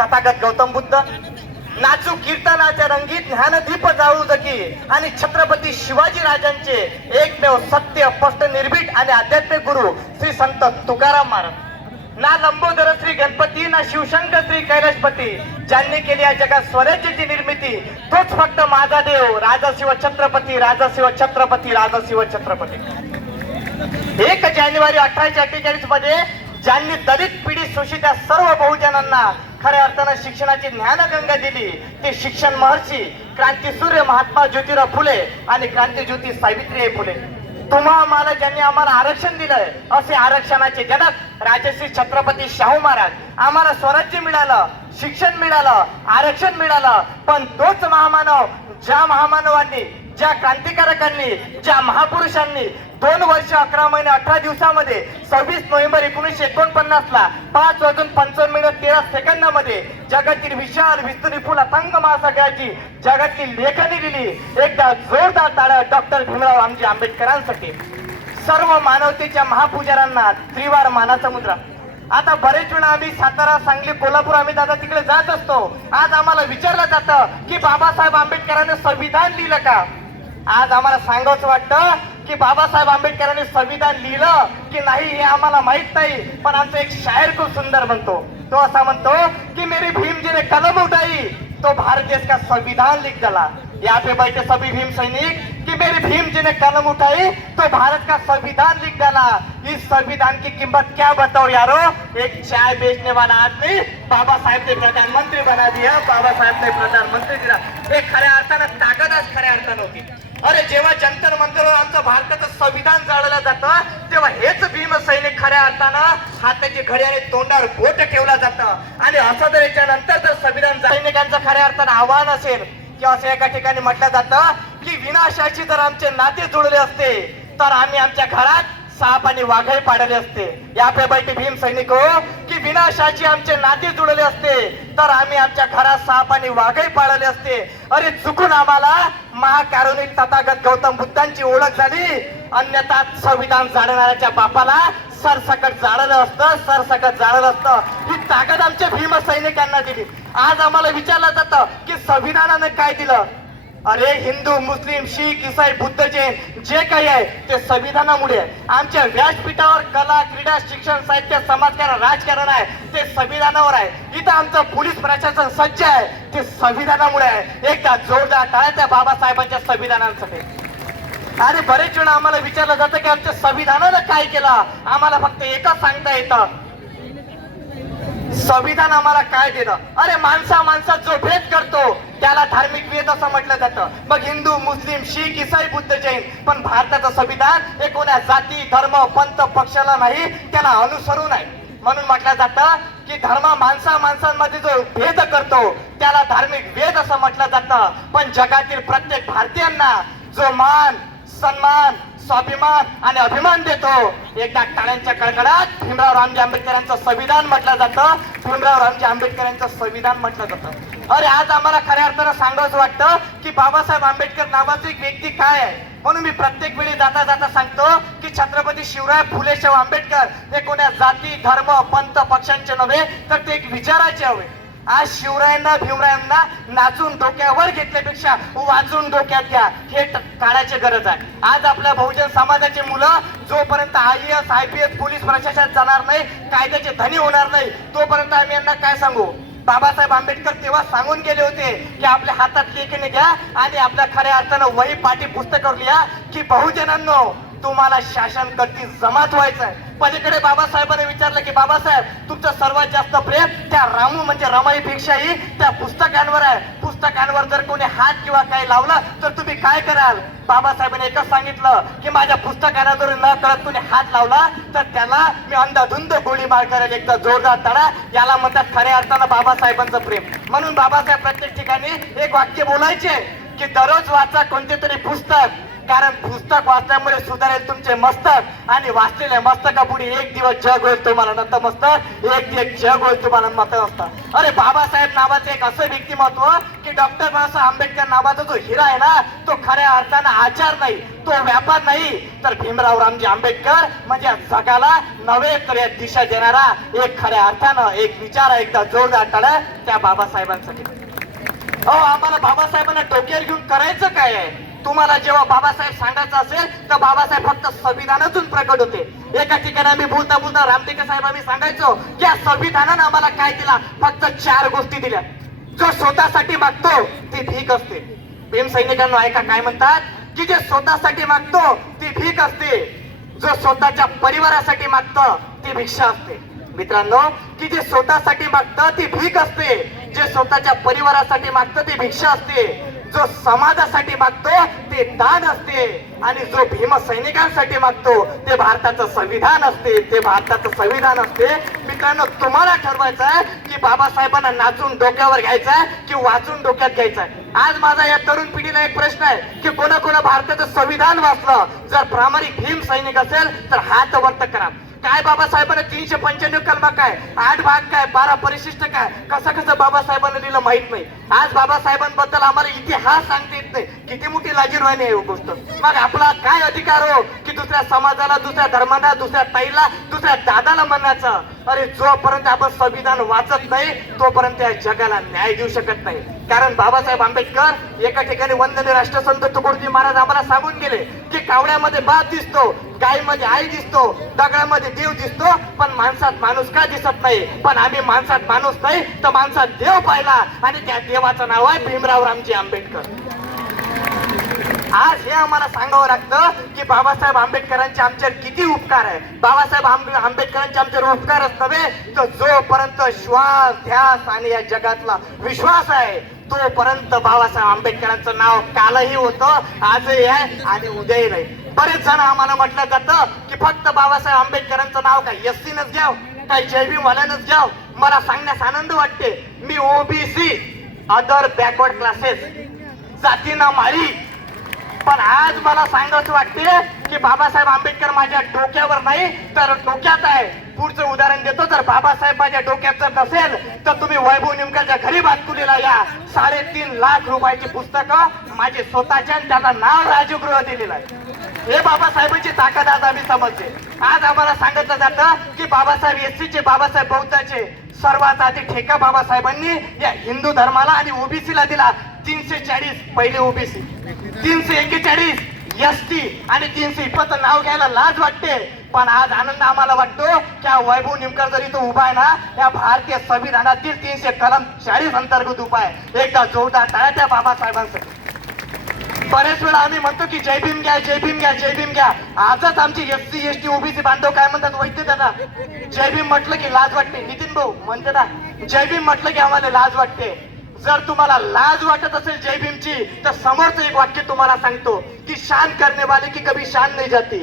तथागत गौतम बुद्ध, नाचू कीर्तनाच्या रंगीत ज्ञानदीप जाळू जगी आणि छत्रपती शिवाजी राजांचे एकमेव सत्य स्पष्ट निर्भीड आणि आध्यात्मिक गुरु श्री संत तुकाराम महाराज. ना लंबोदर श्री गणपती, ना शिवशंकर श्री कैलाशपती, ज्यांनी केली या जगात स्वराज्याची निर्मिती, तोच फक्त माझा देव राजा शिव छत्रपती, राजा शिव छत्रपती, राजा शिव छत्रपती. 1 जानेवारी 1848 मध्ये ज्यांनी दलित पीडित शोषित या सर्व बहुजनांना खऱ्या अर्थानं शिक्षणाची ज्ञानगंगा दिली, ते शिक्षण महर्षी क्रांतीसूर्य महात्मा ज्योतिराव फुले आणि क्रांतीज्योती सावित्रीबाई फुले. तुम्हा मला ज्यांनी आम्हाला आरक्षण दिलंय असे आरक्षणाचे जनक राजश्री छत्रपती शाहू महाराज. आम्हाला स्वराज्य मिळालं, शिक्षण मिळालं, आरक्षण मिळालं, पण तोच महामानव, ज्या महामानवांनी, ज्या क्रांतिकारकांनी, ज्या महापुरुषांनी 2 वर्ष 11 महिने 18 दिवसामध्ये 26 नोव्हेंबर 1949 ला 5:55:13 जगातील विशाल विस्तृत अथांग महासागराची जगातील लेखणी दिली. एकदा जोरदार टाळ्या डॉक्टर भीमराव रामजी आंबेडकरांसाठी. सर्व मानवतेच्या महापुजाऱ्यांना त्रिवार मानाचा मुद्रा. आता बरेच वेळा आम्ही सातारा, सांगली, कोल्हापूर आम्ही दादा तिकडे जात असतो. आज आम्हाला विचारलं जातं की बाबासाहेब आंबेडकरांनी संविधान लिहिलं का. आज आम्हाला सांगावंच वाटतं की बाबासाहेब आंबेडकरांनी संविधान लिहिलं की नाही हे आम्हाला माहित नाही, पण आमचा एक शायर खूप सुंदर म्हणतो. तो असा म्हणतो की मेरे भीम जी ने कलम उठाई तो भारत देश का संविधान लिख डाला. यहाँ पे बैठे सभी भीम सैनिक कि मेरे भीम जी ने कलम उठाई तो भारत का संविधान लिख डाला. इस संविधान की कीमत क्या बताओ यारो. एक चाय बेचने वाला आदमी बाबा साहेब ने प्रधानमंत्री बना दिया, बाबा साहेब ने प्रधानमंत्री दिला. एक खऱ्या अर्थानं ताकदच खऱ्या अर्थानं होती. अरे जेव्हा जंतर मंतरवर आमचं भारताचं संविधान जाळलं जातं तेव्हा हेच भीम सैनिक खऱ्या अर्थानं हाताची घडी आणि तोंडावर बोट ठेवला जातं. आणि असं जर याच्यानंतर जर संविधान सैनिकांचं खऱ्या अर्थानं आव्हान असेल किंवा असं एका ठिकाणी म्हटलं जातं की विनाशाची जर आमचे नाते जुळले असते तर आम्ही आमच्या घरात साप आणि वाघही पाडले असते. या पैकी भीम सैनिक हो की विनाशाची आमचे नाते जुळले असते तर आम्ही आमच्या घरात साप आणि वाघही पाळले असते. अरे चुकून आम्हाला महाकारुणिक तथागत गौतम बुद्धांची ओळख झाली, अन्यथा संविधान जाळणाऱ्याच्या बापाला सरसकट जाळलं असतं, सरसकट जाळलं असतं. ही ताकद आमच्या भीम सैनिकांना दिली. आज आम्हाला विचारलं जातं की संविधानाने काय दिलं. अरे हिंदू, मुस्लिम, शीख, ईसाई, बुद्ध, जैन जे काही आहे ते संविधानामुळे. आमच्या व्यासपीठावर कला, क्रीडा, शिक्षण, साहित्य, समाजकारण, राजकारण आहे ते संविधानावर आहे. इथं आमचं पोलीस प्रशासन सज्ज आहे ते संविधानामुळे आहे. एकदा जोरदार टाळ्या त्या बाबासाहेबांच्या संविधानासाठी. आणि बरेच वेळा आम्हाला विचारलं जातं की आमच्या संविधानानं काय केलं. आम्हाला फक्त एकच सांगता येतं, संविधान आम्हाला काय दिलं. अरे माणसात जो भेद करतो त्याला धार्मिक भेद असं म्हटलं जातं. मग हिंदू, मुस्लिम, शीख, ईसाई, बुद्ध, जैन, पण भारताचं संविधान हे कोण्या जाती, धर्म, पंथ, पक्षाला नाही, त्याला अनुसरून आहे. म्हणून म्हटलं जातं की धर्म माणसांमध्ये जो भेद करतो त्याला धार्मिक भेद असं म्हटलं जातं. पण जगातील प्रत्येक भारतीयांना जो मान, सन्मान, स्वाभिमान आणि अभिमान देतो, एकदा टाळ्यांच्या कडकडात भीमराव रामजी आंबेडकरांचं संविधान म्हटलं जातं. भीमराव रामजी आंबेडकरांचं संविधान म्हटलं जातं. अरे आज आम्हाला खऱ्या अर्थानं सांगावंच वाटतं की बाबासाहेब आंबेडकर नावाची एक व्यक्ती काय आहे. म्हणून मी प्रत्येक वेळी जाता जाता सांगतो की छत्रपती शिवराय फुले शाहू आंबेडकर हे कोण्या जाती, धर्म, पंथ, पक्षांचे नव्हे तर ते एक विचाराचे हवे. आज शिवरायांना, भीमरायांना नाचून डोक्यावर घेतल्यापेक्षा वाचून डोक्यात घ्या हे काढायची गरज आहे. आज आपल्या बहुजन समाजाचे मुलं जोपर्यंत IAS, IPS, पोलीस प्रशासनात जाणार नाही, कायद्याचे धनी होणार नाही, तोपर्यंत आम्ही यांना काय सांगू. बाबासाहेब आंबेडकर तेव्हा सांगून गेले होते की आपल्या हातात लेखणी घ्या आणि आपल्या खऱ्या अर्थानं वही, पाठी, पुस्तकावर लिहा की बहुजनांनो तुम्हाला शासन कधी जमात व्हायचंय. पलीकडे बाबासाहेबांनी विचारलं की बाबासाहेब तुमचं सर्वात जास्त प्रेम त्या रामू म्हणजे रमाईपेक्षाही त्या पुस्तकांवर आहे. पुस्तकांवर जर कोणी हात किंवा काही लावला तर तुम्ही काय कराल. बाबासाहेबांनी एकच सांगितलं की माझ्या पुस्तकांना जर न कळत कोणी हात लावला तर त्याला मी अंधाधुंद गोळी मार करेल. एकदा जोरदार टाळा. याला म्हणतात खऱ्या अर्थानं बाबासाहेबांचं प्रेम. म्हणून बाबासाहेब प्रत्येक ठिकाणी एक वाक्य बोलायचे की दररोज वाचा कोणते तरी पुस्तक, कारण पुस्तक वाचल्यामुळे सुधारेल तुमचे मस्तक आणि वाचलेल्या मस्तकापुढे एक दिवस जग होईल तुम्हाला नतमस्तक, एक जग होईल तुम्हाला नतमस्तक. अरे बाबासाहेब नावाचे एक असं व्यक्तिमत्व की डॉक्टर बाबासाहेब आंबेडकर नावाचा जो हिरा आहे ना, तो खऱ्या अर्थानं आचार नाही, तो व्यापार नाही, तर भीमराव रामजी आंबेडकर म्हणजे या जगाला नवे तर दिशा देणारा एक खऱ्या अर्थानं एक विचार, एकदा जोरदार टाळ्या त्या बाबासाहेबांसाठी. आम्हाला बाबासाहेबांना डोक्यावर घेऊन करायचं काय आहे? तुम्हाला जेव्हा बाबासाहेब सांगायचं असेल तर बाबासाहेब फक्त संविधानातून प्रकट होते. एका ठिकाणी आम्ही बोलता बोलता रामटेके साहेब आम्ही सांगायचो की या संविधानानं आम्हाला काय दिला? फक्त 4 गोष्टी दिल्या. जो स्वतःसाठी मागतो ती भीक असते. भीम सैनिकांनो ऐका काय म्हणतात की जे स्वतःसाठी मागतो ती भीक असते, जो स्वतःच्या परिवारासाठी मागतं ती भिक्षा असते. मित्रांनो, की जे स्वतःसाठी मागतं ती भीक असते, जे स्वतःच्या परिवारासाठी मागतं ती भिक्षा असते, जो समाजासाठी मागतो ते दान असते, आणि जो भीम सैनिकांसाठी मागतो ते भारताचं संविधान असते, ते भारताचं संविधान असते. मित्रांनो, तुम्हाला ठरवायचं आहे की बाबासाहेबांना नाचून डोक्यावर घ्यायचं आहे की वाचून डोक्यात घ्यायचं आहे. आज माझा या तरुण पिढीला एक प्रश्न आहे की कोणा भारताचं संविधान वाचलं? जर प्रामाणिक भीम सैनिक असेल तर हात वर करा. काय बाबासाहेबांना 395 कलमा काय, 8 भाग काय, 12 परिशिष्ट काय, कसं बाबासाहेबांना लिहिलं माहित नाही. आज बाबासाहेबांबद्दल आम्हाला इतिहास सांगता येत नाही. किती मोठी लाजिरवाणी आहे गोष्ट. मग आपला काय अधिकार हो की दुसऱ्या समाजाला, दुसऱ्या धर्माला, दुसऱ्या ताईला, दुसऱ्या दादाला म्हणण्याचं? अरे जोपर्यंत आपण संविधान वाचत नाही तोपर्यंत या जगाला न्याय देऊ शकत नाही. कारण बाबासाहेब आंबेडकर एका ठिकाणी वंदनीय राष्ट्रसंत तुकडोजी महाराज आम्हाला सांगून गेले की कावड्यामध्ये बाप दिसतो, गायीमध्ये आई दिसतो, दगडामध्ये देव दिसतो, पण माणसात माणूस का दिसत नाही? पण आम्ही माणसात माणूस नाही तर माणसात देव पाहिला, आणि त्या देवाचं नाव आहे भीमराव रामजी आंबेडकर. आज हे आम्हाला सांगावं लागतं की बाबासाहेब आंबेडकरांचे आमच्यावर किती उपकार आहे. बाबासाहेब आंबेडकरांचे आमच्यावर उपकारच नव्हे तर जोपर्यंत श्वास, ध्यास आणि या जगातला विश्वास आहे तोपर्यंत बाबासाहेब आंबेडकरांचं नाव कालही होतं, आजही आहे आणि उद्याही नाही. बरेच जण आम्हाला म्हटलं जातं की फक्त बाबासाहेब आंबेडकरांचं नाव काय एससीनच घ्याव, काय जयभीम वाल्यानच घ्याव. मला सांगण्यास आनंद वाटते, मी ओबीसी, अदर बॅकवर्ड क्लासेस, जातीना माळी, पण आज मला सांगायचं वाटते की बाबासाहेब आंबेडकर माझ्या डोक्यावर नाही तर डोक्यात आहे. पुढचं उदाहरण देतो, जर बाबासाहेब माझ्या डोक्यात जर नसेल तर तुम्ही वैभव निमकरच्या घरी बातकुलीला या. 3.5 लाख रुपयाची पुस्तकं माझे स्वतःच्या, त्याचं नाव राजगृह दिलेलं आहे. हे बाबासाहेबांची ताकद आज आम्ही समजते. आज आम्हाला सांगितलं जातं की बाबासाहेब एससीचे, बाबासाहेब बौद्धाचे. सर्वात आधी ठेका बाबासाहेबांनी या हिंदू धर्माला आणि ओबीसीला दिला. 340 पहिले ओबीसी, 341 एसटी आणि 320 नाव घ्यायला लाज वाटते. पण आज आनंद आम्हाला वाटतो की हा वैभव निमकर जर इथं उभा आहे ना, या भारतीय संविधानातील 340 अंतर्गत उभा आहे. एकदा जोरदार टाळ्या त्या बाबासाहेबांसाठी. बरेच वेळा आम्ही म्हणतो की जय भीम घ्या, जय भीम घ्या, जय भीम घ्या. आजच आमची एससी एसटी ओबीसी बांधव काय म्हणतात, वैद्य दादा जय भीम म्हटलं की लाज वाटते. नितीन भाऊ म्हणते ना, जय भीम म्हटलं की आम्हाला लाज वाटते. जर तुम्हाला लाज वाटत असेल जय भीमची तर समोरचं एक वाक्य तुम्हाला सांगतो की शान करने वाले की कभी शान नहीं जाती,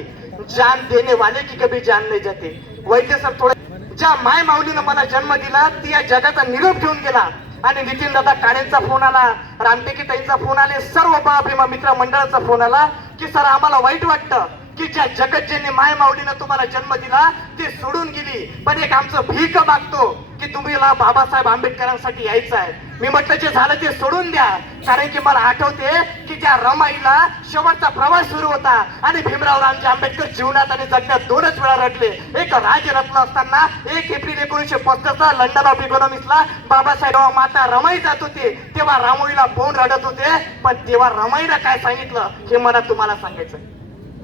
जान देने वाले की कभी जान नहीं जाती. वैद्य सर थोडं, ज्या माय माऊलीनं मला जन्म दिला ती या जगाचा निरोप घेऊन गेला. आणि नितीन दादा काळेंचा फोन आला, रामटेके ताईंचा फोन आले, सर्व भीमा मित्र मंडळाचा फोन आला की सर आम्हाला वाईट वाटतं की ज्या जगतजेने माय माऊलीनं तुम्हाला जन्म दिला ती सोडून गेली, पण एक आमचं भीक मागतो की तुम्हाला बाबासाहेब आंबेडकरांसाठी यायचं आहे. मी म्हटलं जे झालं ते सोडून द्या, कारण की मला आठवते की ज्या रमाईला शेवटचा प्रवास सुरू होता आणि भीमराव रामजी आंबेडकर जीवनात आणि जगण्यात 2च वेळा रडले. एक राजरत्न असताना 1 एप्रिल 1965 लंडन ऑफ इकॉनॉमिक्सला बाबासाहेब माता रमाई जात होते, तेव्हा रामोईला पाहून रडत होते. पण तेव्हा रमाईला काय सांगितलं हे मला तुम्हाला सांगायचं.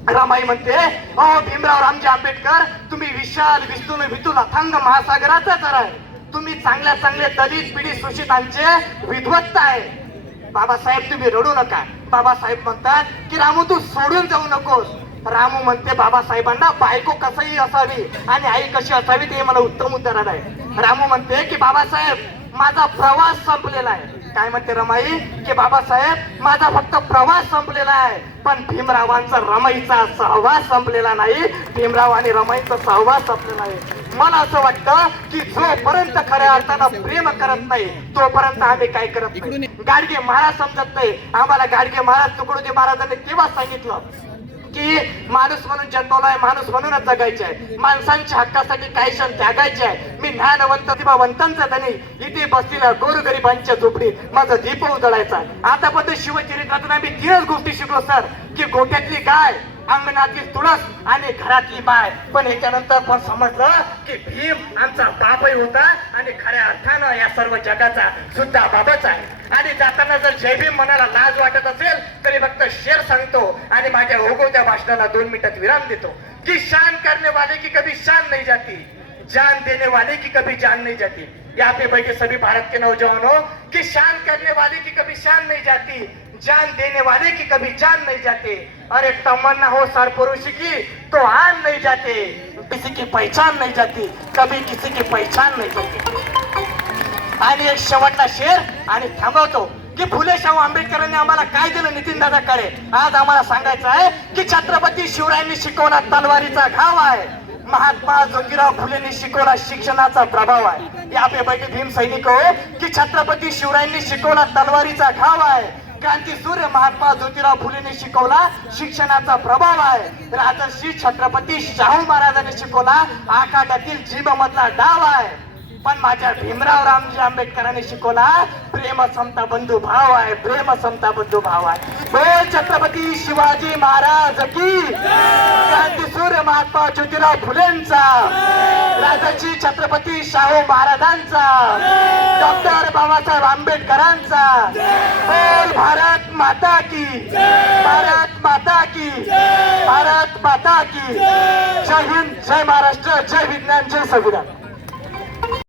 रमाई म्हणते, अहो भीमराव रामजी आंबेडकर, तुम्ही विशाल विस्तृत विपुल अथांग महासागराचा तर आहे. तुम्ही चांगल्या दलित पिढी शोषितांचे विद्वत्ता आहे. बाबासाहेब तुम्ही रडू नका. बाबासाहेब म्हणतात की रामू तू सोडून जाऊ नकोस. रामू म्हणते बाबासाहेबांना बायको कसंही असावी आणि आई कशी असावी ते मला उत्तम उत्तर आहे. रामू म्हणते की बाबासाहेब माझा प्रवास संपलेला आहे, काय म्हणते रमाई की बाबासाहेब माझा फक्त प्रवास संपलेला आहे, पण भीमरावांचा रमाईचा सहवास संपलेला नाही. भीमराव आणि रमाईचा सहवास संपलेला आहे. मला असं वाटतं की जोपर्यंत खऱ्या अर्थानं प्रेम करत नाही तोपर्यंत आम्ही काय करत नाही. गाडगे महाराज समजत नाही आम्हाला. गाडगे महाराज तुकडोजी महाराजांनी तेव्हा सांगितलं की माणूस म्हणून जन्मलाय, माणूस म्हणूनच जगायचे आहे, माणसांच्या हक्कासाठी काही क्षण त्यागायचे आहे. मी ज्ञानवंत वंतांचा धनी इथे बसलेल्या गोरगरिबांच्या झोपडीत माझा दीप उजळायचा. आतापर्यंत शिवचरित्रातून आम्ही 3च गोष्टी शिकलो सर, की गोठ्यातली गाय, अंगणातील तुळस आणि घरातली बाय. पण याच्यानंतर पण समजलं की भीम आमचा बापही होता आणि खऱ्या अर्थानं या सर्व जगाचा सुद्धा बाबाच आहे. आणि जाताना जर जय भीम मनाला लाज वाटत असेल तरी फक्त शेर सांगतो आणि माझ्या ओघवत्या भाषणाला 2 मिनिटात विराम देतो की शान करने वाले की कभी शान नहीं जाती, जान देने वाले की कभी जान नहीं जाती. यहाँ पे बैठे सभी भारत के नौजवानों की शान करने वाले की कभी शान नहीं जाती, जान देने वाले की कभी जान नहीं जाते. अरे तमन्ना हो सरपुरुष की तो आन नहीं जाते, किसी की पहचान नहीं जाती, कभी किसी की पहचान नहीं जाती. आणि एक शेवटचा शेर आणि थांबवतो की फुले शाहू आंबेडकरांनी आम्हाला काय दिलं. नितीन दादा काळे आज आम्हाला सांगायचं आहे की छत्रपती शिवरायांनी शिकवला तलवारीचा घाव आहे, महात्मा ज्योतिराव फुलेंनी शिकवला शिक्षणाचा प्रभाव आहे. या पैकी भीम सैनिक हो की छत्रपती शिवरायांनी शिकवला तलवारीचा घाव आहे, क्रांती सूर्य महात्मा ज्योतिराव फुलेंनी शिकवला शिक्षणाचा प्रभाव आहे, राजर्षी छत्रपती शाहू महाराजांनी शिकवला आखाड्यातील जीभमधला डाव आहे. पण माझ्या भीमराव रामजी आंबेडकरांनी शिकवला प्रेम समता बंधू भाव आहे, प्रेम समता बंधू भाव आहे. बोल छत्रपती शिवाजी महाराज की, क्रांतीसूर्य महात्मा ज्योतिराव फुलेंचा, राजर्षी छत्रपती शाहू महाराजांचा, डॉक्टर बाबासाहेब आंबेडकरांचा. बोल भारत माता की, भारत माता की, भारत माता की. जय हिंद, जय महाराष्ट्र, जय विज्ञान, जय संविधान.